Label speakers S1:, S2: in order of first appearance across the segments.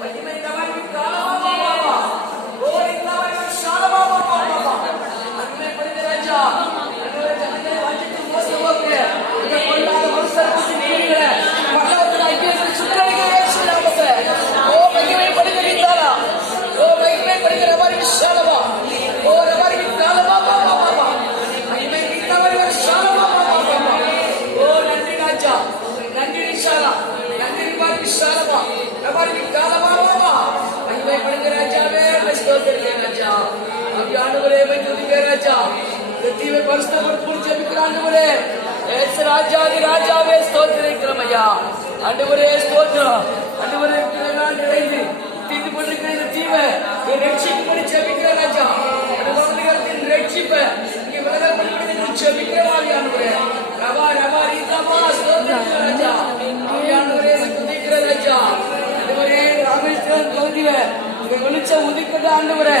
S1: Wait a minute, ஸ்தோத்திரிக்க ராஜா அவியானவரே மை துதிக்க ராஜா தீவை பரிசுத்தப்படுத்தி புடிச்சு ஜெபிக்கிற ஆண்டவரே. ஏசு ராஜாவே ஸ்தோத்திரிக்கிறோம் ஐயா. ஆண்டவரே ஸ்தோத்திரம். ஆண்டவரே நான் நிறைந்து தீந்து கொண்டிருக்கிற இந்த தீவை என் ரட்சிக்கும்படி ஜெபிக்கிற ராஜா. அந்த ரட்சிப்பை இங்கே விலகப்படுத்தி ஜெபிக்கிற ஆவியானவரே ரவா ரவா ரீதாமா ஸ்தோத்திரிக்கிற ராஜா. ஆவியானவரே துதிக்கிற ராஜா. ஆண்டவரே ராமேஸ்வரன் பகுதியில இங்க வெளிச்சம் உதிக்கிறது ஆண்டவரே.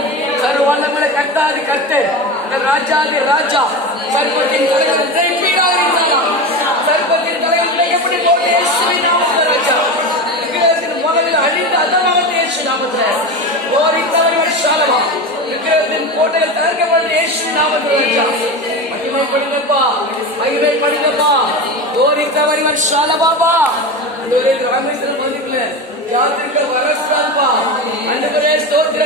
S1: கண்டது போல ராஜா தேவாவியான வல்லமைய இந்த ஜனங்கள் கண்டது கூட திரும்பி கர்த்தாதி கர்த்தர் இந்த ராஜாதி ராஜா சர்வத்தின் தலைவர் ஜெயிப்பீராக இருந்தாலும் சர்வத்தின் தலைவர் எப்படி போட்டு இயேசுவின் நாமத்தில் ராஜா. விக்கிரகத்தின் முதலில் அழிந்து அதமாக இயேசு நாமத்தில். ஓரி சாலமா விக்கிரகத்தின் கோட்டைகள் தகர்க்கப்பட்ட இயேசு நாமத்தில் ராஜா. மகிமைப்படுங்கப்பா மகிமைப்படுங்கப்பா ஓரி சாலபாபா இந்த ராமேஸ்வரம் மதிக்கல யாத்திரிக்க வரஸ்தான்பா அன்றுவரே ஸ்தோத்திர